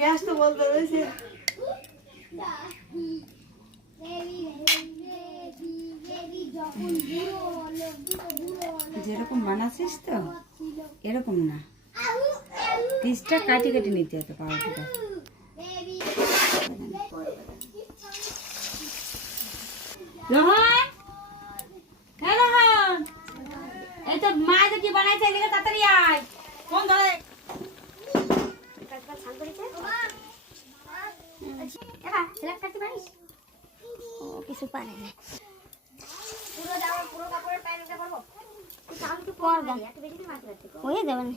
Gas তো বলতে রয়েছে। যেরকম বানাচ্ছিস তো এরকম না, পিসটা কাটি কেটে নিতে হতো পাউরুটিটা। রোহন, হ্যাঁ রোহন, এই তো মা যে কি বানাইছে এদিকে তাড়াতাড়ি আয়। ফোন ধরে কিছু পারে না। হয়ে যাবে না।